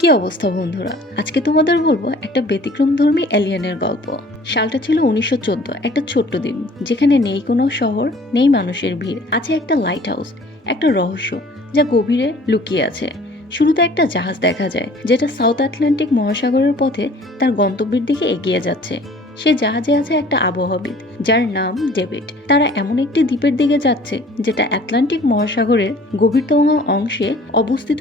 কি অবস্থা বন্ধুরা, আজকে তোমাদের বলবো একটা ব্যতিক্রমধর্মী এলিয়েনের গল্প। সালটা ছিল 1914। একটা ছোট্ট দ্বীপ যেখানে নেই কোনো শহর, নেই মানুষের ভিড়, আছে একটা লাইট হাউস, একটা রহস্য যা গভীরে লুকিয়ে আছে। শুরুতে একটা জাহাজ দেখা যায় যেটা সাউথ আটলান্টিক মহাসাগরের পথে তার গন্তব্যের দিকে এগিয়ে যাচ্ছে। সে জাহাজে আছে একটা আবহাওয়াবিদ যার নাম ডেভিড। তারা এমন একটি দ্বীপের দিকে যাচ্ছে যেটা আটলান্টিক মহাসাগরের গভীরতম অংশে অবস্থিত।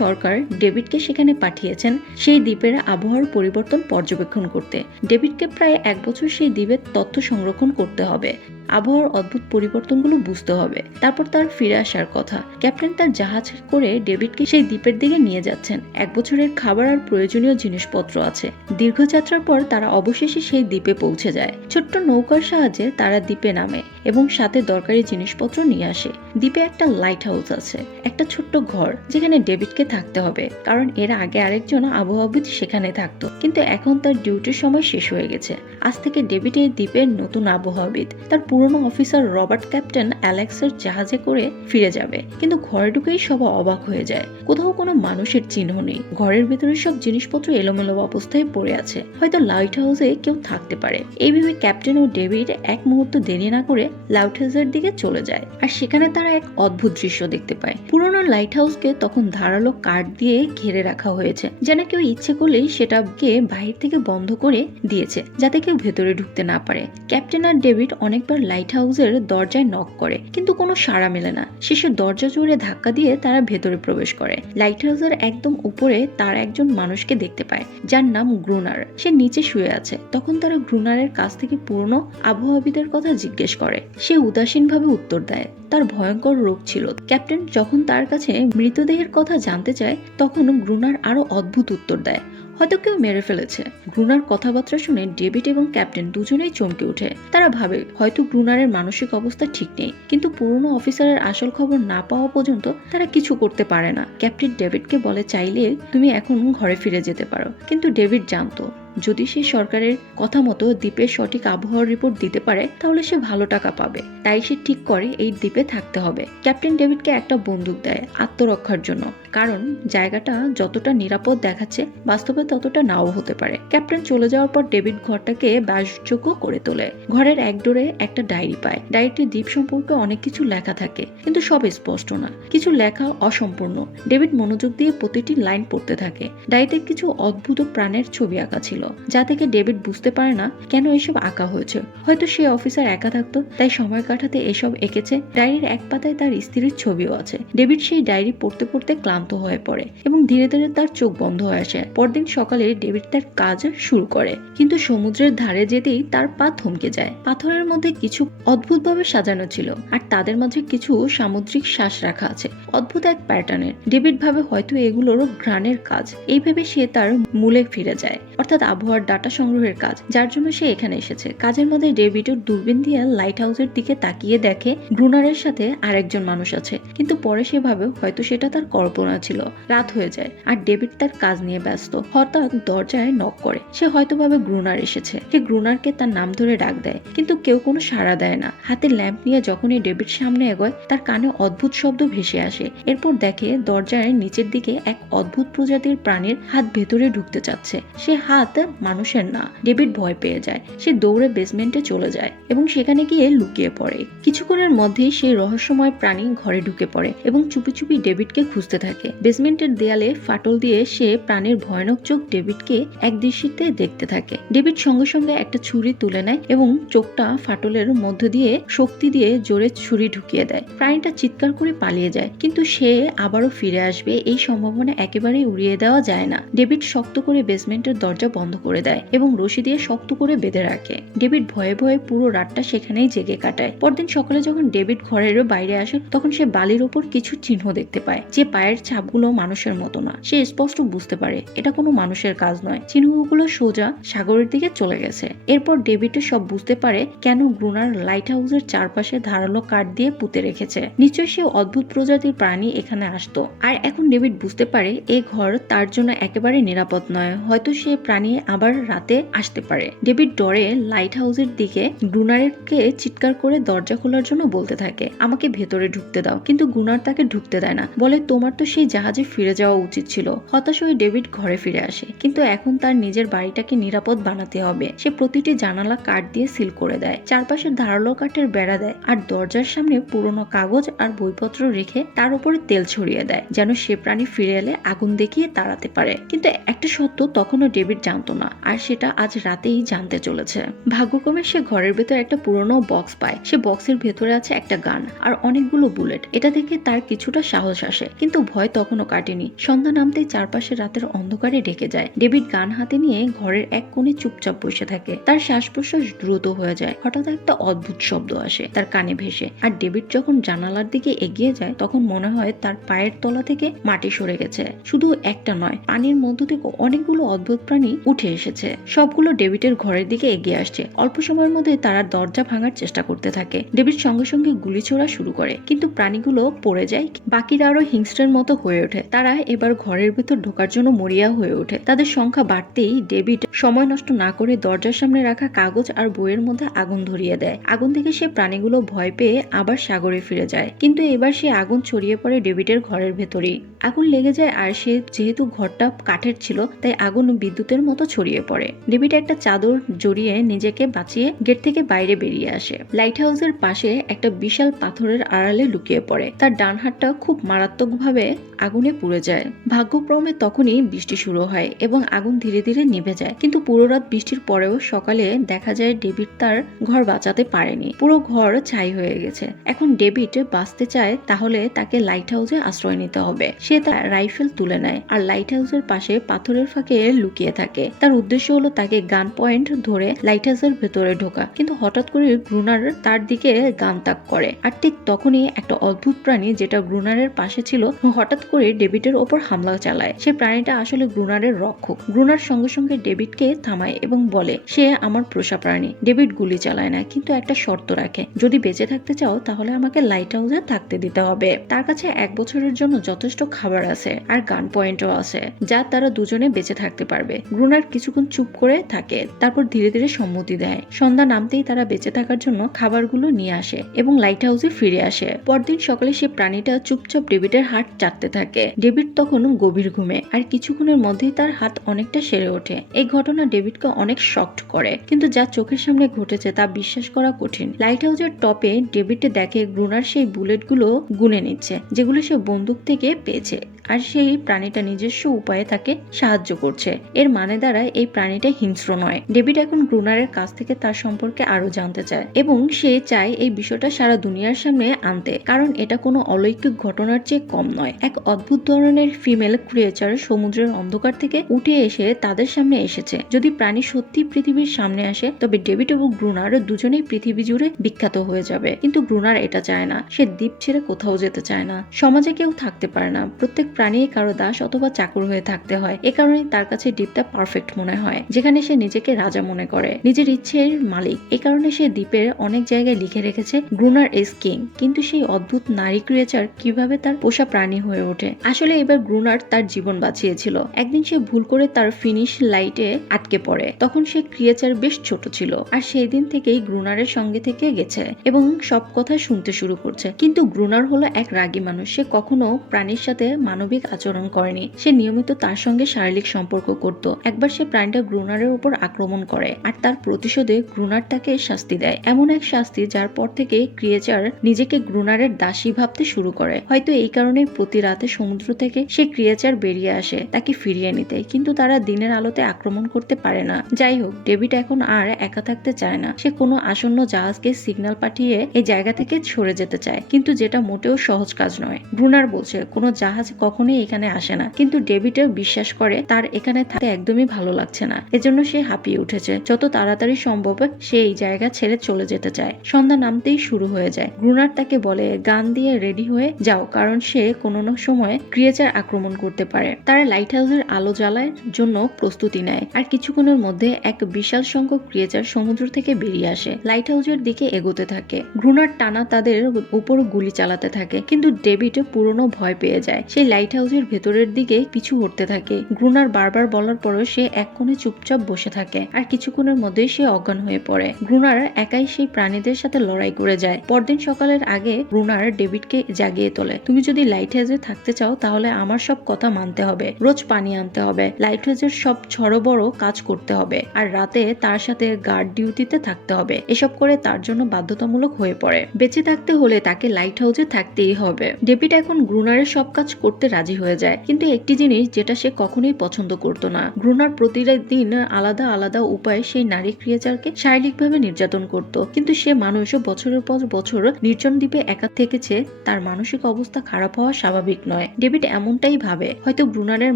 সরকার ডেভিডকে সেখানে পাঠিয়েছেন সেই দ্বীপের আবহাওয়ার পরিবর্তন পর্যবেক্ষণ করতে। ডেভিডকে প্রায় 1 বছর সেই দ্বীপের তথ্য সংরক্ষণ করতে হবে, আবহাওয়ার অদ্ভুত পরিবর্তনগুলো বুঝতে হবে, তারপর তার ফিরে আসার কথা। ক্যাপ্টেন তার জাহাজ করে ডেভিডকে সেই দ্বীপের দিকে নিয়ে যাচ্ছেন। 1 বছরের খাবার আর প্রয়োজনীয় জিনিসপত্র আছে। দীর্ঘ যাত্রার পর তারা অবশেষে সেই দ্বীপে পৌঁছে যায়। ছোট্ট নৌকার সাহায্যে তারা দ্বীপে নামে এবং সাথে দরকারি জিনিসপত্র নিয়ে আসে। দ্বীপে একটা লাইট হাউস আছে, একটা ছোট্ট ঘর যেখানে ডেভিডকে থাকতে হবে, কারণ এর আগে আরেকজন আবহাওয়াবিদ সেখানে থাকতো, কিন্তু এখন তার ডিউটির সময় শেষ হয়ে গেছে। আজ থেকে ডেভিড এই দ্বীপের নতুন আবহাওয়াবিদ। তার পুরনো অফিসার রবার্ট ক্যাপ্টেন অ্যালেক্সের জাহাজে করে ফিরে যাবে, কিন্তু ঘরে ঢুকেই সবাই অবাক হয়ে যায়। কোথাও কোনো মানুষের চিহ্ন নেই। ঘরের ভেতরে সব জিনিসপত্র এলোমেলো অবস্থায় পড়ে আছে। হয়তো লাইট হাউসে কেউ থাকতে পারে। এই ভেবে ক্যাপ্টেন ও ডেভিড এক মুহূর্ত দেরি না করে লাইট হাউসের দিকে চলে যায়, আর সেখানে তারা এক অদ্ভুত দৃশ্য দেখতে পায়। পুরনো লাইট হাউসকে তখন ধারালো কাঠ দিয়ে ঘিরে রাখা হয়েছে, যেন কেউ ইচ্ছে করলেই সেটাকে বাহির থেকে বন্ধ করে দিয়েছে যাতে কেউ ভেতরে ঢুকতে না পারে। ক্যাপ্টেন আর ডেভিড অনেকবার লাইট হাউসের দরজায় নক করে, কিন্তু কোনো সাড়া মেলে না। শেষে দরজা জোরে ধাক্কা দিয়ে তারা ভেতরে প্রবেশ করে। লাইট হাউসের একদম উপরে তার একজন মানুষকে দেখতে পায় যার নাম গ্রুনার। সে নিচে শুয়ে আছে। তখন তারা গ্রুনারের কাছ থেকে পুরনো আবহাওয়াবিদের কথা জিজ্ঞেস করে। সে উদাসীনভাবে উত্তর দেয় তার ভয়ঙ্কর রোগ ছিল। ক্যাপ্টেন যখন তার কাছে মৃতদেহের কথা জানতে চায়, তখন গ্রুনার আরো অদ্ভুত উত্তর দেয়, হয়তো কেউ মেরে ফেলেছে। গ্রুনার কথাবার্তা শুনে ডেভিড এবং ক্যাপ্টেন দুজনেই চমকে ওঠে। তারা ভাবে হয়তো গ্রুনারের মানসিক অবস্থা ঠিক নেই, কিন্তু পুরনো অফিসারের আসল খবর না পাওয়া পর্যন্ত তারা কিছু করতে পারে না। ক্যাপ্টেন ডেভিডকে বলে, চাইলে তুমি এখন ঘরে ফিরে যেতে পারো, কিন্তু ডেভিড জানতো যদি সে সরকারের কথা মতো দ্বীপের সঠিক আবহাওয়ার রিপোর্ট দিতে পারে তাহলে সে ভালো টাকা পাবে। তাই সে ঠিক করে এই দ্বীপে থাকতে হবে। ক্যাপ্টেন ডেভিডকে একটা বন্দুক দেয় আত্মরক্ষার জন্য, কারণ জায়গাটা যতটা নিরাপদ দেখাচ্ছে বাস্তবে ততটা নাও হতে পারে। ক্যাপ্টেন চলে যাওয়ার পর ডেভিড ঘরটাকে বাসযোগ্য করে তোলে। ঘরের এক ডোরে একটা ডায়েরি পায়। ডায়েরিটি দ্বীপ সম্পর্কে অনেক কিছু লেখা থাকে, কিন্তু সব স্পষ্ট না, কিছু লেখা অসম্পূর্ণ। ডেভিড মনোযোগ দিয়ে প্রতিটি লাইন পড়তে থাকে। ডায়েরিতে কিছু অদ্ভুত প্রাণের ছবি আঁকা ছিল, যা থেকে ডেভিড বুঝতে পারে না কেন এসব আঁকা হয়েছে। হয়তো সে অফিসার একা থাকতো, তাই সময় কাটাতে এসব এঁকেছে। ডায়েরির এক পাতায় তার স্ত্রীর ছবিও আছে। ডেভিড সেই ডায়েরি পড়তে পড়তে ক্লান্ত হয়ে পড়ে এবং ধীরে ধীরে তার চোখ বন্ধ হয়ে আসে। পরদিন সকালে ডেভিড তার কাজ শুরু করে, কিন্তু সমুদ্রের ধারে যেতেই তার পা থমকে যায়। পাথরের মধ্যে কিছু অদ্ভুতভাবে সাজানো ছিল, আর তাদের মাঝে কিছু সামুদ্রিক শ্বাস রাখা আছে, অদ্ভুত এক প্যাটার্নের। ডেভিড ভাবে হয়তো এগুলোর ঘ্রাণের কাজ। এই ভেবে সে তার মূলে ফিরে যায়, অর্থাৎ আবহাওয়ার ডাটা সংগ্রহের কাজ, যার জন্য সে এখানে এসেছে। কাজের মধ্যে ডেভিডের দূরবীন দিয়ে লাইট হাউসের দিকে তাকিয়ে দেখে গ্রুনারের সাথে আরেকজন মানুষ আছে, কিন্তু পরে সে ভাবে হয়তো সেটা তার কল্পনা ছিল। রাত হয়ে যায় আর ডেভিড তার কাজ নিয়ে ব্যস্ত। হঠাৎ দরজায় নক করে। সে হয়তো ভাবে গ্রুনার এসেছে। সে গ্রুনারকে তার নাম ধরে ডাক দেয়, কিন্তু কেউ কোনো সাড়া দেয় না। হাতে ল্যাম্প নিয়ে যখনই ডেভিড সামনে এগোয়, তার কানে অদ্ভুত শব্দ ভেসে আসে। এরপর দেখে দরজার নিচের দিকে এক অদ্ভুত প্রজাতির প্রাণীর হাত ভেতরে ঢুকতে চাচ্ছে। সে হাত মানুষের না। ডেভিড ভয় পেয়ে যায়। সে দৌড়ে বেসমেন্টে চলে যায় এবং সেখানে গিয়ে লুকিয়ে পড়ে। কিছুক্ষণের মধ্যেই সেই রহস্যময় প্রাণী ঘরে ঢুকে পড়ে এবং চুপি চুপি ডেভিডকে খুঁজতে থাকে। বেসমেন্টের দেয়ালে ফাটল দিয়ে সে প্রাণীর ভয়ানক চোখ ডেভিডকে এক দৃষ্টিতে দেখতে থাকে। ডেভিড সঙ্গে সঙ্গে একটা ছুরি তুলে নেয় এবং চোখটা ফাটলের মধ্য দিয়ে শক্তি দিয়ে জোরে ছুরি ঢুকিয়ে দেয়। প্রাণীটা চিৎকার করে পালিয়ে যায়, কিন্তু সে আবারও ফিরে আসবে এই সম্ভাবনা একেবারেই উড়িয়ে দেওয়া যায় না। ডেভিড শক্ত করে বেসমেন্টের দরজা বন্ধ করে দেয় এবং রশি দিয়ে শক্ত করে বেঁধে রাখে। ডেভিড ভয়ে ভয়ে পুরো রাতটা সেখানেই জেগে কাটায়। পরদিন সকালে যখন ডেভিড ঘরের বাইরে আসে, তখন সে বালির ওপর কিছু চিহ্ন দেখতে পায়, যে পায়ের ছাপগুলো মানুষের মতো না। সে স্পষ্ট বুঝতে পারে এটা কোনো মানুষের কাজ নয়। চিহ্নগুলো সোজা সাগরের দিকে চলে গেছে। এরপর ডেভিড সব বুঝতে পারে কেন গ্রুনার লাইট হাউসের চারপাশে ধারালো কাঠ দিয়ে পুঁতে রেখেছে। নিশ্চয়ই সে অদ্ভুত প্রজাতির প্রাণী এখানে আসতো। আর এখন ডেভিড বুঝতে পারে এই ঘর তার জন্য একেবারে নিরাপদ নয়। হয়তো সে প্রাণী আবার রাতে আসতে পারে। ডেভিড ডরে লাইট হাউসের দিকে গ্রুনারকে চিৎকার করে দরজা খোলার জন্য বলতে থাকে, আমাকে ভেতরে ঢুকতে দাও। কিন্তু গ্রুনার তাকে ঢুকতে দেয় না, বলে তোমার তো সেই জাহাজে ফিরে যাওয়া উচিত ছিল। হতাশ হয়ে ডেভিড ঘরে ফিরে আসে, কিন্তু এখন তার নিজের বাড়িটাকে নিরাপদ বানাতে হবে। সে প্রতিটি জানালা কাঠ দিয়ে সিল করে দেয়, চারপাশে ধারালো কাঠের বেড়া দেয়, আর দরজার সামনে পুরোনো কাগজ আর বইপত্র রেখে তার উপরে তেল ছড়িয়ে দেয়, যেন সে প্রাণী ফিরে এলে আগুন দেখিয়ে তাড়াতে পারে। কিন্তু একটা সত্য তখনও ডেভিড জানতো না, আর সেটা আজ রাতেই জানতে চলেছে। ভাগ্যক্রমে সে ঘরের ভেতর একটা পুরোনো বক্স পায়। সে বক্সের ভেতরে আছে একটা গান আর অনেকগুলো বুলেট। এটা দেখে তার কিছুটা সাহস আসে, কিন্তু ভয় তখনও কাটেনি। সন্ধ্যা নামতেই চারপাশে রাতের অন্ধকারে ঢেকে যায়। ডেভিড গান হাতে নিয়ে ঘরের এক কোণে চুপচাপ বসে থাকে। তার শ্বাস প্রশ্বাস দ্রুত হয়ে যায়। হঠাৎ একটা অদ্ভুত শব্দ আসে তার কানে ভেসে, আর ডেভিড যখন জানালার দিকে এগিয়ে যায় তখন মনে হয় তার পায়ের তলা থেকে মাটি সরে গেছে। শুধু একটা নয়, পানির মধ্য থেকে অনেকগুলো অদ্ভুত প্রাণী উঠে এসেছে। সবগুলো ডেভিডের ঘরের দিকে এগিয়ে আসছে। অল্প সময়ের মধ্যে তারা দরজা ভাঙার চেষ্টা করতে থাকে। ডেভিড সঙ্গে সঙ্গে গুলি ছোড়া শুরু করে, কিন্তু প্রাণীগুলো পড়ে যায়। বাকিরা আরো হিংস্রের মতো হয়ে ওঠে। তারা এবার ঘরের ভেতর ঢোকার জন্য মরিয়া হয়ে ওঠে। তাদের সংখ্যা বাড়তেই ডেভিড সময় নষ্ট না করে দরজার সামনে রাখা কাগজ আর বইয়ের মধ্যে আগুন ধরিয়ে দেয়। আগুন থেকে সে প্রাণীগুলো ভয় পেয়ে আবার সাগরে ফিরে যায়, কিন্তু এবার সে আগুন ছড়িয়ে পড়ে ডেভিডের ঘরের ভেতরেই। আগুন লেগে যায়, আর সে যেহেতু ঘরটা কাঠের ছিল তাই আগুন বিদ্যুতের মতো ছড়িয়ে পড়ে। ডেভিড একটা চাদর জড়িয়ে নিজেকে বাঁচিয়ে গেট থেকে বাইরে বেরিয়ে আসে। লাইট হাউসের পাশে একটা বিশাল পাথরের আড়ালে লুকিয়ে পড়ে। তার ডান হাতটা খুব মারাত্মকভাবে আগুনে পুড়ে যায়। ভাগ্যক্রমে তখনই বৃষ্টি শুরু হয় এবং আগুন ধীরে ধীরে নিভে যায়। কিন্তু পুরো রাত বৃষ্টির পরেও সকালে দেখা যায় ডেভিড তার ঘর বাঁচাতে পারেনি। পুরো ঘর ছাই হয়ে গেছে। এখন ডেভিড বাঁচতে চায়, তাহলে তাকে লাইট হাউসে আশ্রয় নিতে হবে। সে তার রাইফেল তুলে নেয় আর লাইট হাউসের পাশে পাথরের ফাঁকে লুকিয়ে থাকে। তার উদ্দেশ্য হলো তাকে গান পয়েন্ট ধরে লাইট হাউসের ভেতরে ঢোকা। কিন্তু হঠাৎ করে গ্রুনার তার দিকে গান তাক করে, আর ঠিক তখনই একটা অদ্ভুত প্রাণী যেটা গ্রুনারের পাশে ছিল হঠাৎ করে ডেভিডের ওপর হামলা চালায়। সে প্রাণীটা আসলে গ্রুনারের রক্ষক। গ্রুনার সঙ্গে সঙ্গে ডেভিডকে থামায় এবং বলে সে আমার পোষা প্রাণী। ডেভিড গুলি চালায় না, কিন্তু একটা শর্ত রাখে, যদি বেঁচে থাকতে চাও তাহলে আমাকে লাইট হাউসে থাকতে দিতে হবে। তার কাছে 1 বছরের জন্য যথেষ্ট খাবার আছে আর গান পয়েন্টও আছে, যা তারা দুজনে বেঁচে থাকতে পারবে। গ্রুনার কিছুক্ষণ চুপ করে থাকে, তারপর ধীরে ধীরে সম্মতি দেয়। সন্ধ্যা নামতেই তারা বেঁচে থাকার জন্য খাবারগুলো নিয়ে আসে এবং লাইট হাউসে ফিরে আসে। পরদিন সকালে সে প্রাণীটা চুপচাপ ডেভিডের হাত চাটতে থাকে। ডেভিড তখন গভীর ঘুমে, আর কিছুক্ষণের মধ্যেই তার হাত অনেকটা সেরে ওঠে। এই ঘটনা ডেভিডকে অনেক শকড করে, কিন্তু যা চোখের সামনে ঘটেছে তা বিশ্বাস করা কঠিন। লাইট হাউসের টপে ডেভিড দেখে গ্রুনার সেই বুলেটগুলো গুনে নিচ্ছে, যেগুলো সে বন্দুক থেকে পেয়েছে, আর সেই প্রাণীটা নিজস্ব উপায়ে তাকে সাহায্য করছে। এর মানে দাঁড়ায় এই প্রাণীটা হিংস্র নয়। ডেভিড এখন গ্রুনারের কাছ থেকে তার সম্পর্কে আরো জানতে চায় এবং সে চায় এই বিষয়টা সারা দুনিয়ার সামনে আনতে, কারণ এটা কোনো অলৌকিক ঘটনার চেয়ে কম নয়। এক অদ্ভুত ধরনের ফিমেল ক্রিয়েচার সমুদ্রের অন্ধকার থেকে উঠে এসে তাদের সামনে এসেছে। যদি প্রাণী সত্যি পৃথিবীর সামনে আসে তবে ডেভিড এবং গ্রুনার দুজনেই পৃথিবী জুড়ে বিখ্যাত হয়ে যাবে। কিন্তু গ্রুনার এটা চায় না। সে দ্বীপ ছেড়ে কোথাও যেতে চায় না। সমাজে কেউ থাকতে পারে না। প্রত্যেক প্রাণী কারো দাস অথবা চাকর হয়ে থাকতে হয়। এ কারণে তার কাছে দ্বীপটা পারফেক্ট মনে হয়, যেখানে সে নিজেকে রাজা মনে করে, নিজের ইচ্ছের মালিক। এই কারণে সে দ্বীপের অনেক জায়গায় লিখে রেখেছে গ্রুনার ইজ কিং। কিন্তু সেই অদ্ভুত নারী ক্রিয়েচার কিভাবে তার পোষা প্রাণী হয়ে ওঠে? আসলে এবার গ্রুনার তার জীবন বাঁচিয়েছিল। একদিন সে ভুল করে তার ফিনিশ লাইটে আটকে পড়ে। তখন সে ক্রিয়েচার বেশ ছোট ছিল, আর সেই দিন থেকেই গ্রুনারের সঙ্গে থেকে গেছে এবং সব কথা শুনতে শুরু করছে। কিন্তু গ্রুনার হলো এক রাগী মানুষ। সে কখনো প্রাণীর সাথে মানবিক আচরণ করেনি। সে নিয়মিত তার সঙ্গে শারীরিক সম্পর্ক করত। একবার সে প্রাণীটা গ্রুনারের উপর আক্রমণ করে, আর তার প্রতিশোধে গ্রুনার তাকে শাস্তি দেয়। এমন এক শাস্তি যার পর থেকে ক্রিয়েচার নিজেকে গ্রুনারের দাসী ভাবতে শুরু করে। হয়তো এই কারণে প্রতি রাতে সমুদ্র থেকে সে ক্রিয়েচার বেরিয়ে আসে তাকে ফিরিয়ে নিতে, কিন্তু তারা দিনের আলোতে আক্রমণ করতে পারে না। যাই হোক, ডেভিড এখন আর একা থাকতে চায় না। সে কোনো আসন্ন জাহাজকে সিগন্যাল পাঠিয়ে এই জায়গা থেকে সরে যেতে চায়, কিন্তু যেটা মোটেও সহজ কাজ নয়। গ্রুনার বলছে কোনো জাহাজ কখনোই এখানে আসে না, কিন্তু ডেভিডও বিশ্বাস করে তার এখানে থাকতে একদমই ভালো লাগছে না। এজন্য সে হাঁপিয়ে উঠেছে। যত তাড়াতাড়ি সম্ভব সে এই জায়গা ছেড়ে চলে যেতে চায়। সন্ধ্যা নামতেই শুরু হয়ে যায়। গ্রুনার তাকে বলে গান দিয়ে রেডি হয়ে যাও, কারণ সে কোনো না সময় ক্রিয়েচার আক্রমণ করতে পারে। তারা লাইট হাউসের আলো জ্বালার জন্য প্রস্তুতি নেয়, আর কিছুক্ষণের মধ্যে এক বিশাল সংখ্যক ক্রিয়েচার সমুদ্র থেকে বেরিয়ে আসে, লাইট হাউসের দিকে এগোতে থাকে। গ্রুনার টানা তাদের উপর গুলি চালাতে থাকে, কিন্তু ডেভিড পুরনো ভয় পেয়ে যায়। সেই লাইট হাউসের ভেতরের দিকে পিছু হটতে থাকে। গ্রুনার বারবার বলার পরও সে এক কোণে চুপচাপ বসে থাকে আর কিছুক্ষণের মধ্যেই সে অজ্ঞান হয়ে পড়ে। গ্রুনার একাই সেই প্রাণীদের সাথে লড়াই করে যায়। পরদিন সকালের আগে গ্রুনার ডেভিডকে জাগিয়ে তোলে। তুমি যদি লাইট হাউসে থাকতে চাও তাহলে আমার সব কথা মানতে হবে, রোজ পানি আনতে হবে, লাইট হাউসের সব ছোট বড় কাজ করতে হবে আর রাতে তার সাথে গার্ড ডিউটিতে থাকতে হবে। এসব করে তার জন্য বাধ্যতামূলক হয়ে পড়ে। বেঁচে থাকতে হলে তাকে লাইট হাউসে থাকতেই হবে। ডেভিড এখন গ্রুনারের সব কাজ করতে রাজি হয়ে যায়, কিন্তু একটি জিনিস যেটা সে কখনোই পছন্দ করত না। গ্রুনার প্রতিদিন আলাদা আলাদা উপায়ে সেই নারী ক্রিয়েচারকে শারীরিকভাবে নির্যাতন করত, কিন্তু সে মানুষ বছরের পর বছর নির্জন দ্বীপে একা থেকেছে, তার মানসিক অবস্থা খারাপ হওয়া স্বাভাবিক নয়। ডেভিড এমনটাই ভাবে, হয়তো গ্রুনারের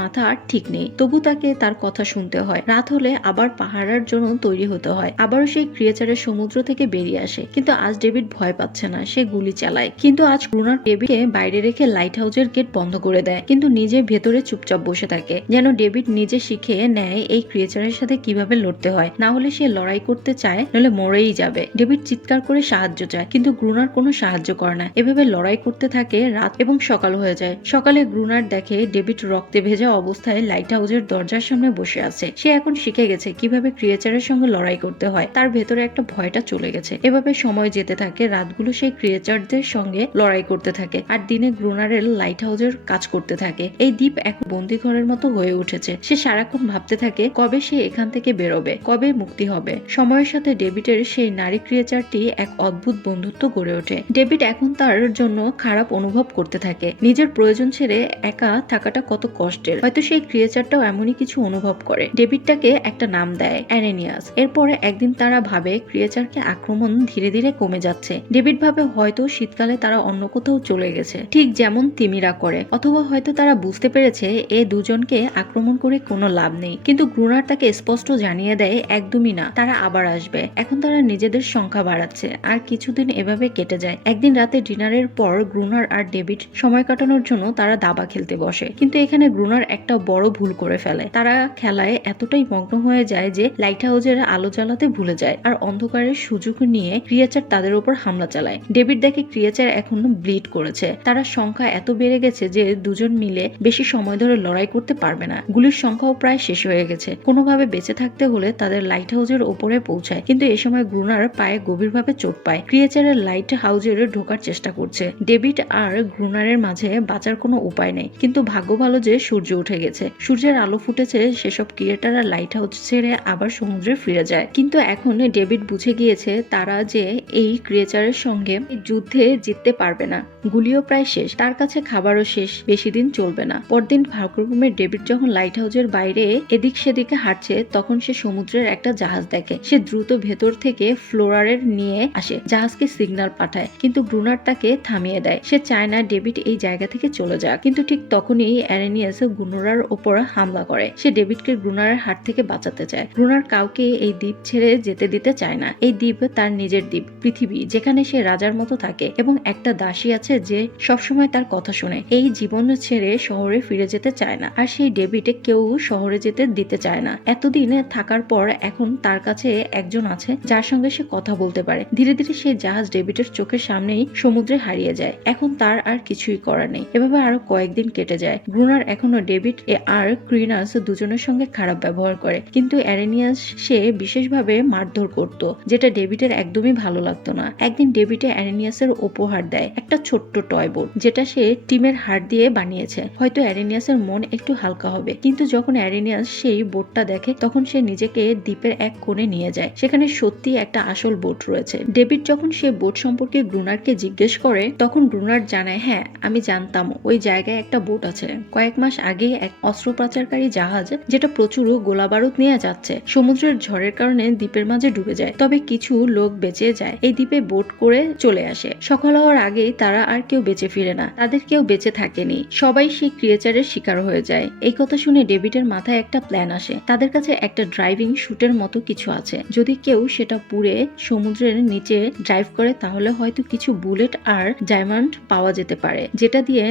মাথা আর ঠিক নেই, তবু তাকে তার কথা শুনতে হয়। রাত হলে আবার পাহারার জন্য তৈরি হতে হয়। আবারও সেই ক্রিয়েচারের সমুদ্র থেকে বেরিয়ে আসে, কিন্তু আজ ডেভিড ভয় পাচ্ছে না, সে গুলি চালায়। কিন্তু আজ গ্রুনার ডেভিডকে বাইরে রেখে লাইট হাউসের গেট বন্ধ করে দেয়, কিন্তু নিজে ভেতরে চুপচাপ বসে থাকে, যেন ডেভিড নিজে শিখে নেয় এই ক্রিয়েচারের সাথে কিভাবে লড়তে হয়। না হলে সে লড়াই করতে চায়, নইলে মরেই যাবে। ডেভিড চিৎকার করে সাহায্য চায়, কিন্তু গ্রুনার কোনো সাহায্য করে না। এভাবে লড়াই করতে থাকে। রাত এবং সকাল হয়ে যায়। সকালে গ্রুনার দেখে ডেভিড রক্তে ভেজা অবস্থায় লাইট হাউসের দরজার সামনে বসে আছে। সে এখন শিখে গেছে কিভাবে ক্রিয়েচারের সঙ্গে লড়াই করতে হয়। তার ভেতরে একটা ভয়টা চলে গেছে। এভাবে সময় যেতে থাকে। রাতগুলো সেই ক্রিয়েচারদের সঙ্গে লড়াই করতে থাকে আর দিনে গ্রুনারের লাইট হাউসের কাজ করতে থাকে। এই দ্বীপ এখন বন্দি ঘরের মতো হয়ে উঠেছে। সে সারাক্ষণ ভাবতে থাকে কবে সে এখান থেকে বেরোবে, কবে মুক্তি হবে। সময়ের সাথে ডেভিডের সেই নারী ক্রিয়েচারটি এক অদ্ভুত বন্ধুত্ব গড়ে ওঠে। ডেভিড এখন তার জন্য খারাপ অনুভব করতে থাকে। নিজের প্রয়োজন ছেড়ে একা থাকাটা কত কষ্টের। হয়তো সেই ক্রিয়েচারটাও এমনই কিছু অনুভব করে। ডেভিড তাকে একটা নাম দেয়, অ্যারেনিয়াস। এরপরে একদিন তারা ভাবে ক্রিয়েচারকে আক্রমণ ধীরে ধীরে কমে যাচ্ছে। ডেভিড ভাবে হয়তো শীতকালে তারা অন্য কোথাও চলে গেছে, ঠিক যেমন তিমিরা করে, অথবা হয়তো তারা বুঝতে পেরেছে এ দুজনকে আক্রমণ করে কোনো লাভ নেই। কিন্তু গ্রুনার তাকে স্পষ্ট জানিয়ে দেয় একদমই না, তারা আবার আসবে। এখন তারা নিজেদের সংখ্যা বাড়াচ্ছে। আর কিছুদিন এভাবে কেটে যায়। একদিন রাতে ডিনারের পর গ্রুনার আর ডেভিড সময় কাটানোর জন্য তারা দাবা খেলতে বসে, কিন্তু এখানে গ্রুনার একটা বড় ভুল করে ফেলে। তারা খেলায় এতটাই মগ্ন হয়ে যায় যে লাইট হাউসের আলো জ্বালাতে ভুলে যায় আর অন্ধকারের সুযোগ নিয়ে ক্রিয়েচার তাদের উপর হামলা চালায়। ডেভিড দেখে ক্রিয়েচার এখন ব্লিড করেছে। তারা সংখ্যা এত বেড়ে গেছে যে দুজন মিলে বেশি সময় ধরে লড়াই করতে পারবে না। গুলির সংখ্যাও প্রায় শেষ হয়ে গেছে। কোনোভাবে বেঁচে থাকতে হলে তাদের লাইট হাউসের ওপরে পৌঁছায়, কিন্তু এ সময় গ্রুনার পায়ে গভীরভাবে চোট পায়। ক্রিয়েচারের লাইট হাউসের ঢোকার চেষ্টা করছে। ডেভিড আর গ্রুনারের মাঝে বাঁচার কোনো উপায় নেই, কিন্তু ভাগ্য ভালো যে সূর্য উঠে গেছে। সূর্যের আলো ফুটেছে। সেসব ক্রিয়েটাররা লাইট হাউস ছেড়ে আবার সমুদ্রে ফিরে যায়। কিন্তু এখন ডেভিড বুঝে গিয়েছে তারা যে এই ক্রিয়েচারের সঙ্গে যুদ্ধে জিততে পারবে না। গুলিও প্রায় শেষ, তার কাছে খাবারও শেষ, বেশি দিন চলবে না। পরদিন ভাগ্যক্রমে ডেভিড যখন লাইট হাউসের বাইরে এদিক সেদিকে হাঁটছে, তখন সে সমুদ্রের একটা জাহাজ দেখে। সে দ্রুত ভেতর থেকে ফ্লোরারের নিয়ে আসে, জাহাজকে সিগন্যাল পাঠায়, কিন্তু গ্রুনার তাকে থামিয়ে দেয়। সে চায় না ডেভিড এই জায়গা থেকে চলে যাক। কিন্তু ঠিক তখনই অ্যারেনিয়াস গ্রুনার ওপর হামলা করে। সে ডেভিডকে গ্রুনারের হাত থেকে বাঁচাতে চায়। গ্রুনার কাউকে এই দ্বীপ ছেড়ে যেতে দিতে চায় না। এই দ্বীপ তার নিজের দ্বীপ, পৃথিবী, যেখানে সে রাজার মতো থাকে এবং একটা দাসী আছে যে সবসময় তার কথা শুনে। এই জীবন ছেড়ে শহরে ফিরে যেতে চায় না, আর সেই ডেভিড কেউ শহরে যেতে দিতে চায় না। এতদিন থাকার পর এখন তার কাছে একজন আছে যার সঙ্গে সে কথা বলতে পারে। ধীরে ধীরে সেই জাহাজ ডেভিডের চোখের সামনেই সমুদ্রে হারিয়ে যায়। এখন তার আর কিছুই করার নেই। এভাবে আরো কয়েকদিন কেটে যায়। গ্রুনার এখনো ডেভিড আর ক্রিনাস দুজনের সঙ্গে খারাপ ব্যবহার করে, কিন্তু অ্যারেনিয়াস সে বিশেষভাবে মারধর করত, যেটা ডেভিডের একদমই ভালো লাগতো না। একদিন ডেভিডে অ্যারেনিয়াসের উপহার দেয় একটা ছোট্ট টয় বোট, যেটা সে টিমের হাড় দিয়ে বানিয়েছে। হয়তো অ্যারেনিয়াসের মন একটু হালকা হবে, কিন্তু যখন অ্যারেনিয়াস সেই বোটটা দেখে তখন সে নিজেকে দ্বীপের এক কোণে নিয়ে যায়। সেখানে সত্যি একটা আসল বোট রয়েছে। ডেভিড যখন সে বোট সম্পর্কে গ্রুনারকে জিজ্ঞেস করে, তখন গ্রুনার জানায়, হ্যাঁ আমি জানতাম ওই জায়গায় একটা বোট আছে। কয়েক মাস আগে এক অস্ত্র পাচারকারী জাহাজ, যেটা প্রচুর গোলাবারুদ নিয়ে যাচ্ছে, সমুদ্রের ঝড়ের কারণে দ্বীপের মাঝে ডুবে যায়। তবে কিছু লোক বেঁচে যায়, এই দ্বীপে বোট করে চলে আসে। সকাল হওয়ার আগেই তারা আর কেউ বেঁচে ফিরে না, তাদের কেউ বেঁচে থাকেনি, সবাই সেই ক্রিয়েচারের শিকার হয়ে যায়। এই কথা শুনে ডেভিডের মাথায় একটা প্ল্যান আসে। তাদের কাছে একটা ড্রাইভিং শুটের মতো কিছু আছে। যদি কেউ সেটা পুড়ে সমুদ্রের নিচে ড্রাইভ করে তাহলে হয়তো কিছু বুলেট আর ডায়মন্ড পাওয়া যেতে পারে, যেটা দিয়ে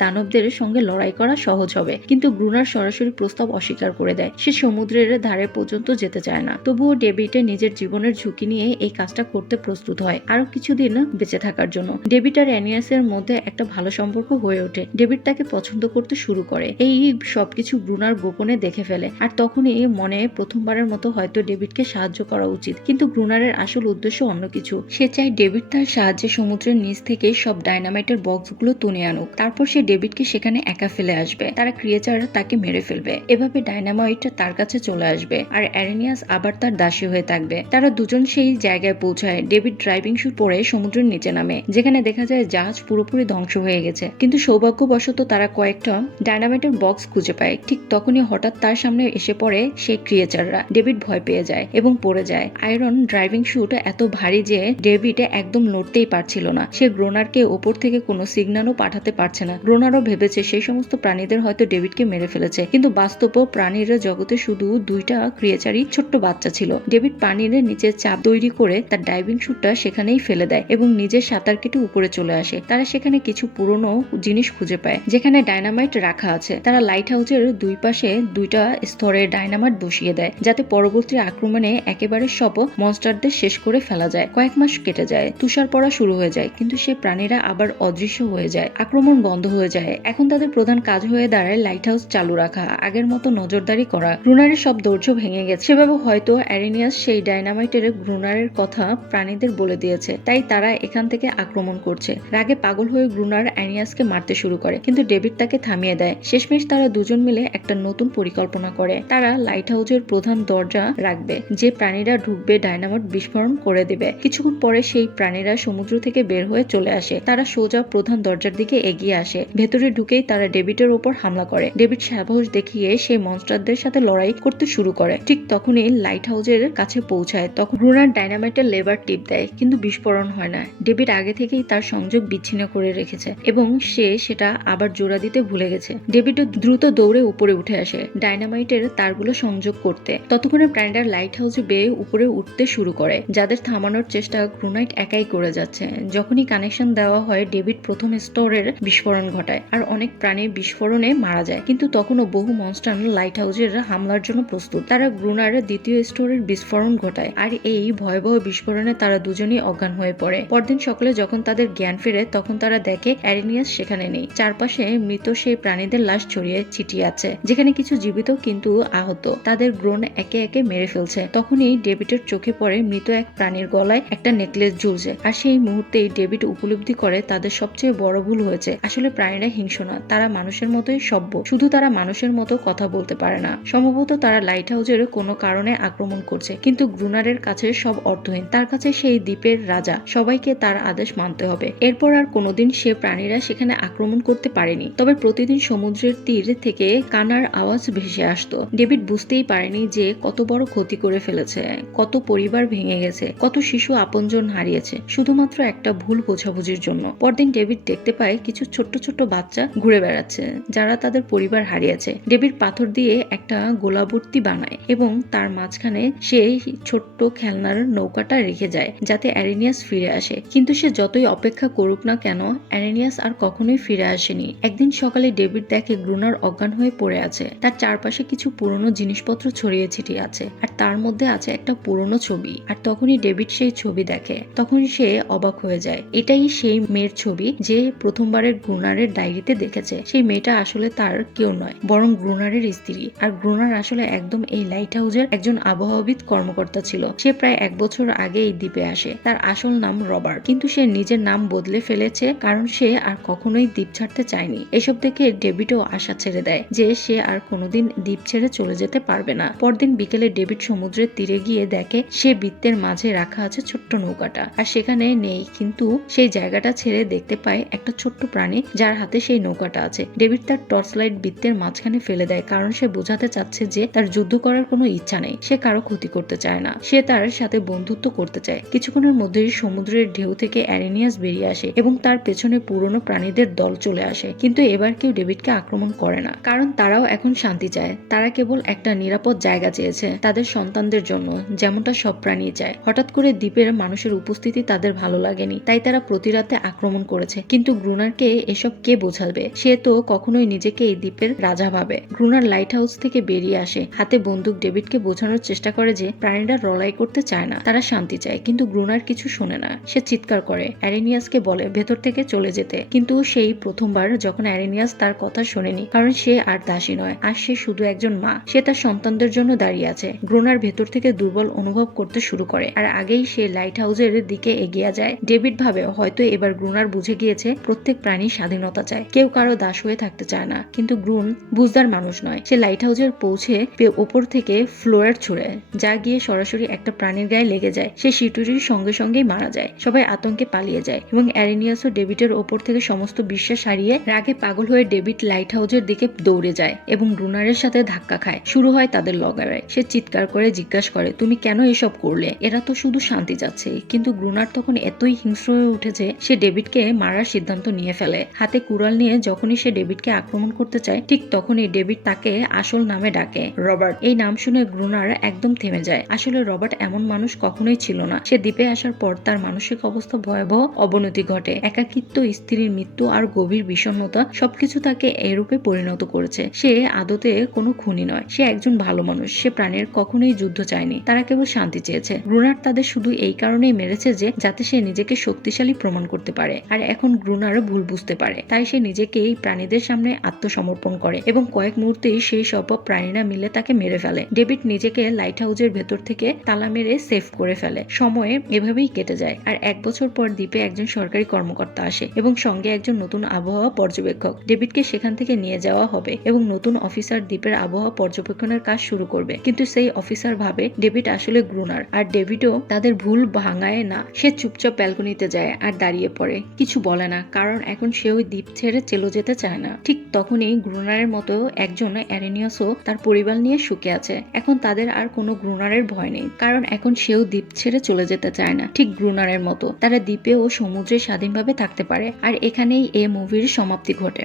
দানবদের সঙ্গে লড়াই করা সহজ হবে। কিন্তু গ্রুনার সরাসরি প্রস্তাব অস্বীকার করে দেয়। সে সমুদ্রের ধারে পর্যন্ত যেতে চায় না। তবুও ডেভিড নিজের জীবনের ঝুঁকি নিয়ে এই কাজটা করতে প্রস্তুত হয়, আরো কিছুদিন বেঁচে থাকার জন্য। ডেভিড আর অ্যানিয়াসের মধ্যে একটা ভালো সম্পর্ক হয়ে ওঠে। ডেভিড তাকে পছন্দ করতে শুরু করে। এই সবকিছু গ্রুনার গোপনে দেখে ফেলে। ফেলে। আর তখনই মনে প্রথমবারের মতো হয়তো ডেভিডকে সাহায্য করা উচিত, কিন্তু গ্রুনারের আসল উদ্দেশ্য অন্য কিছু। সে চায় ডেভিড তার সাহায্যে সমুদ্রের নিচ থেকে সব ডায়নামাইটের বক্সগুলো তুলে আনুক, তারপর সে ডেভিডকে সেখানে একা ফেলে আসবে। তারা ক্রিয়েচার তাকে মেরে ফেলবে, এভাবে ডায়নামাইট তার কাছে চলে আসবে আর অ্যারেনিয়াস আবার তার দাসী হয়ে থাকবে। তারা দুজন সেই জায়গায় পৌঁছায়। ডেভিড ড্রাইভিং স্যুট পরে সমুদ্রের নিচে নামে, যেখানে দেখা যায় জাহাজ পুরোপুরি ধ্বংস হয়ে গেছে, কিন্তু সৌভাগ্যবশত তারা কয়েকটা ডায়নামাইটের বক্স খুঁজে পায়। ঠিক তখনই হঠাৎ তার সামনে এসে পড়ে সেই ক্রিয়েচাররা। ডেভিড ভয় পেয়ে যায় এবং পড়ে যায়। আয়রন ড্রাইভিং স্যুট এত ভারী যে ডেভিড একদম নড়তেই পারছিল না। সে গ্রোনারকে ওপর থেকে কোনো সিগন্যালও পাঠাতে পারছে না। গ্রোনারও ভেবেছে সেই সমস্ত প্রাণীদের হয়তো ডেভিডকে মেরে ফেলেছে, কিন্তু বাস্তবেও প্রাণীর জগতে শুধু দুইটা ক্রিয়েচারই ছোট্ট বাচ্চা ছিল। ডেভিড পানির নিচে চাপ তৈরি করে তার ডাইভিং স্যুটটা সেখানেই ফেলে দেয় এবং নিজের সাঁতার কেটে উপরে চলে আসে। তারা সেখানে কিছু পুরনো জিনিস খুঁজে পায়, যেখানে ডায়নামাইট রাখা আছে। তারা লাইট হাউসের দুই পাশে দুইটা স্তরে ডায়নামাইট বসিয়ে দেয়, যাতে পরবর্তী আক্রমণে একেবারে সব মনস্টারদের শেষ করে ফেলা যায়। কয়েক মাস কেটে যায়, তুষার পড়া শুরু হয়ে যায়, কিন্তু সে প্রাণীরা আবার অদৃশ্য হয়ে যায়। আক্রমণ বন্ধ হয়ে যায়। এখন তাদের প্রধান কাজ হয়ে দাঁড়ায় লাইট হাউস চালু রাখা, আগের মতো নজরদারি করা। গ্রুনারের সব ধৈর্য ভেঙে গেছে। সেভাবে হয়তো অ্যারেনিয়াস সেই ডায়নামাইটের গ্রুনারের কথা প্রাণীদের বলে দিয়েছে, তাই তারা এখান থেকে আক্রমণ করছে। রাগে পাগল হয়ে গ্রুনার অ্যারেনিয়াসকে মারতে শুরু করে, কিন্তু ডেভিড তাকে থামিয়ে দেয়। শেষমেশ তারা দুজন মিলে একটা নতুন পরিকল্পনা করে। তারা লাইট হাউসের প্রধান দরজা রাখবে, যে প্রাণীরা ঢুকবে ডায়নামাইট বিস্ফোরণ করে দেবে। কিছুক্ষণ পরে সেই প্রাণীরা সমুদ্র থেকে বের হয়ে চলে আসে। তারা সোজা প্রধান দরজার দিকে এগিয়ে আসে। ভেতরে ঢুকেই তারা ডেভিডের উপর হামলা করে। ডেভিড সাহস দেখিয়ে সেই মনস্টারদের সাথে লড়াই করতে শুরু করে। ঠিক তখনই লাইট হাউসের কাছে পৌঁছায়। তখন গ্রুনার ডায়নামাইটের লেবার টিপ দেয়, কিন্তু বিস্ফোরণ হয় না। ডেভিড আগে থেকেই তার সংযোগ বিচ্ছিন্ন করে রেখেছে এবং সে সেটা আবার জোড়া দিতে ভুলে গেছে। ডেভিড দ্রুত দৌড়ে উপরে উঠে আসে ডায়নামাইটের তারগুলো সংযোগ করতে। ততক্ষণে প্রাণীরা লাইট হাউসে বেয়ে উপরে উঠতে শুরু করে। যাদের থামানোর চেষ্টা গ্রুনাইট একাই করে যাচ্ছে। যখনই কানেকশন দেওয়া হয়, ডেভিড প্রথম স্তরের বিস্ফোরণ ঘটায় আর অনেক প্রাণী বিস্ফোরণে মারা যায়। কিন্তু তখনও বহু মনস্টার লাইট হাউসের হামলার জন্য প্রস্তুত। তারা গ্রুনার দ্বিতীয় স্তরের বিস্ফোরণ ঘটায় আর এই ভয়াবহ বিস্ফোরণে তারা দুজনেই অজ্ঞান হয়ে পড়ে। পরদিন সকালে যখন তাদের জ্ঞান ফেরে, তখন তারা দেখে অ্যারেনিয়াস সেখানে নেই। চারপাশে মৃত সেই প্রাণীদের লাশ ছড়িয়ে ছিটিয়ে আছে, যেখানে কিছু জীবিত কিন্তু আহত। তাদের গ্রোন একে একে মেরে ফেলছে। তখনই ডেভিডের চোখে পড়ে মৃত এক প্রাণীর গলায় একটা নেকলেস ঝুলছে, আর সেই মুহূর্তেই ডেভিড উপলব্ধি করে তাদের সবচেয়ে বড় ভুল হয়েছে। আসলে প্রাণীরা হিংস্র না, তারা মানুষের মতোই সভ্য, শুধু তারা মানুষের মতো কথা বলতে পারে না। সম্ভবত তারা লাইট হাউসের কোনো কারণে আক্রমণ করছে, কিন্তু গ্রুনারের কাছে সব অর্থহীন। তার কাছে সেই দ্বীপের রাজা, সবাইকে তার আদেশ মানতে হবে। এরপর আর কোনোদিন সে প্রাণীরা সেখানে আক্রমণ করতে পারেনি। তবে প্রতিদিন সমুদ্রের তীর থেকে কান্নার আওয়াজ ভেসে আসতো। ডেভিড বুঝতেই পারেনি যে কত বড় ক্ষতি করে ফেলেছে, কত পরিবার ভেঙে গেছে, কত শিশু আপনজন হারিয়েছে, শুধুমাত্র একটা ভুল বোঝাবুঝির জন্য। পরদিন ডেভিড দেখতে পায় কিছু ছোট্ট ছোট্ট বাচ্চা ঘুরে বেড়াচ্ছে, যারা তাদের পরিবার হারিয়েছে। ডেভিড পাথর দিয়ে একটা গোলাবর্তি বানায় এবং তার মাঝখানে সেই ছোট্ট খেলনার নৌকাটা রেখে যায়, যাতে অ্যারেনিয়াস ফিরে আসে। কিন্তু সে যতই অপেক্ষা করুক না কেন, অ্যারেনিয়াস আর কখনোই ফিরে আসেনি। একদিন সকালে ডেভিড দেখে গ্রুনার অজ্ঞান হয়ে পড়ে আছে। তার চারপাশে কিছু পুরনো জিনিসপত্র ছড়িয়ে ছিটিয়ে আছে, আর তার মধ্যে আছে একটা পুরনো ছবি। আর তখনই ডেভিড সেই ছবি দেখে। তখন সে অবাক হয়ে যায়। এটাই সেই মেয়ের ছবি যে প্রথমবারের গ্রুনারের ডায়েরিতে দেখেছে। সেই মেয়েটা আসলে তার কেউ নয়, বরং গ্রুনারের স্ত্রী। আর গ্রুনার আসলে একদম এই লাইট হাউসের একজন আবহাওয়াবিদ কর্মকর্তা ছিল। সে প্রায় 1 বছর আগে এই দ্বীপে আসে। তার আসল নাম রবার্ট, কিন্তু সে নিজের নাম বদলে ফেলেছে কারণ সে আর কখনোই দ্বীপ ছাড়তে চায়নি। এসব দেখে ডেভিডও আশা ছেড়ে দেয় যে সে আর কোনোদিন দ্বীপ ছেড়ে চলে যেতে পারবে না। পরদিন বিকেলে ডেভিড সমুদ্রের তীরে গিয়ে দেখে সে বৃত্তের মাঝে রাখা আছে ছোট্ট নৌকাটা, আর সেখানে নেই, কিন্তু সেই জায়গাটা ছেড়ে দেখতে পায় একটা ছোট্ট প্রাণী যার হাতে সেই নৌকাটা আছে। ডেভিড তার টর্চ লাইট বৃত্তের মাঝখানে ফেলে দেয়, কারণ সে বোঝাতে চাচ্ছে যে তার যুদ্ধ করার কোনো ইচ্ছা নেই। সে কারো ক্ষতি করতে চায় না, সে তার সাথে বন্ধুত্ব করতে চায়। কিছুক্ষণের মধ্যেই সমুদ্রের ঢেউ থেকে অ্যারেনিয়াস বেরিয়ে আসে এবং তার পেছনে পুরনো প্রাণীদের দল চলে আসে। কিন্তু এবার কেউ ডেভিডকে আক্রমণ করে না, কারণ তারাও এখন শান্তি চায়। তারা কেবল একটা নিরাপদ জায়গা চেয়েছে তাদের সন্তানদের জন্য, যেমনটা সব প্রাণী চায়। হঠাৎ করে দ্বীপের মানুষের উপস্থিতি তাদের ভালো লাগেনি, তাই তারা প্রতি রাতে আক্রমণ করেছে। কিন্তু গ্রুনারকে এসব কে বোঝাবে? সে তো কখনোই নিজেকে এই দ্বীপের রাজা ভাবে। গ্রুনার লাইট হাউস থেকে বেরিয়ে আসে, হাতে বন্দুক। ডেভিডকে বোঝানোর চেষ্টা করে যে প্রাণীরা লড়াই করতে চায় না, তারা শান্তি চায়। কিন্তু গ্রুনার কিছু শোনে না। সে চিৎকার করে, অ্যারেনিয়াসকে বলে ভেতর থেকে চলে যেতে। কিন্তু সেই প্রথমবার যখন অ্যারেনিয়াস তার কথা শোনেনি, কারণ সে আর দাসী নয়, আর সে শুধু একজন মা, সে তার সন্তানদের জন্য দাঁড়িয়ে আছে। গ্রুনার ভেতর থেকে দুর্বল অনুভব করতে শুরু করে, আর আগেই সে লাইট হাউসের দিকে এগিয়ে যায়। ডেভিড ভাবে হয়তো এবার গ্রুনার বুঝে গিয়েছে প্রত্যেক প্রাণী স্বাধীনতা চায়, কেউ কারো দাস হয়ে থাকতে চায় না। কিন্তু গ্রুন বুঝদার মানুষ নয়। সে লাইট হাউসের পৌঁছে ওপর থেকে ফ্লোয়ার ছুড়ে, যা গিয়ে সরাসরি একটা প্রাণীর গায়ে লেগে যায়। সে শিটুরির সঙ্গে সঙ্গেই মারা যায়। সবাই আতঙ্কে পালিয়ে যায় এবং অ্যারেনিয়াসও ডেভিডের ওপর থেকে সমস্ত বিশ্বাস হারিয়ে রাগে পাগল হয়ে ডেভিড লাইট হাউসের দিকে দৌড়ে যায় এবং গ্রুনারের সাথে ধাক্কা খায়। শুরু হয় তাদের লড়াই। সে চিৎকার করে জিজ্ঞাসা করে, তুমি কেন এসব করলে? এরা তো শুধু শান্তি চাচ্ছে। কিন্তু গ্রুনার তখন এতই হিংস্র হয়ে উঠেছে, সে ডেভিডকে মারার সিদ্ধান্ত নিয়ে ফেলে। হাতে কুড়াল নিয়ে যখনই সে ডেভিডকে আক্রমণ করতে চায়, ঠিক তখনই ডেভিড তাকে আসল নামে ডাকে, রবার্ট। এই নাম শুনে গ্রুনার একদম থেমে যায়। আসলে রবার্ট এমন মানুষ কখনোই ছিল না। সে দ্বীপে আসার পর তার মানসিক অবস্থা ভয়াবহ অবনতি ঘটে। একাকিত্ব, স্ত্রীর মৃত্যু আর গভীর বিষণ্ণতা সবকিছু তাকে এরূপে পরিণত করেছে। সে আদতে কোনো খুনি নয়, সে একজন ভালো মানুষ। সে প্রাণের কখনোই যুদ্ধ চায়নি, তারা কেবল শান্তি চেয়েছে। গ্রুনার তাদের শুধু এই কারণেই মেরেছে যে যাতে সে নিজেকে শক্তিশালী প্রমাণ করতে পারে। আর এখন গ্রুনার ভুল বুঝতে পারে, তাই সে নিজেকে এই প্রাণীদের সামনে আত্মসমর্পণ করে এবং কয়েক মুহূর্তেই সেই সব প্রাণীরা মিলে তাকে মেরে ফেলে। ডেভিড নিজেকে লাইট হাউসের ভেতর থেকে তালা মেরে সেভ করে ফেলে। সময়ে এভাবেই কেটে যায়। আর 1 বছর পর দ্বীপে একজন সরকারি কর্মকর্তা আসে এবং সঙ্গে একজন নতুন আবহাওয়া পর্যবেক্ষক। ডেভিডকে সেখান থেকে নিয়ে যাওয়া হবে এবং নতুন অফিসার দ্বীপের আবহাওয়া পর্যবেক্ষণের কাজ শুরু করবে। কিন্তু সেই অফিসার ভাবে ডেভিড আসলে গ্রুনার, আর ডেভিডও তাদের ভুল ভাঙায় না। সে চুপচাপ ব্যালকনিতে যায় আর দাঁড়িয়ে পড়ে, কিছু বলে না, কারণ এখন সে ওই দ্বীপ ছেড়ে চলে যেতে চায় না। ঠিক তখনই গ্রুনারের মতো একজন অ্যারেনিয়াসও তার পরিবার নিয়ে সুখে আছে। এখন তাদের আর কোনো গ্রুনারের ভয় নেই, কারণ এখন সেও দ্বীপ ছেড়ে চলে যেতে চায় না। ঠিক গ্রুনারের মতো তারা দ্বীপে ও সমুদ্রে স্বাধীনভাবে থাকতে পারে। আর এখানেই এই মুভির সমাপ্তি ঘটে।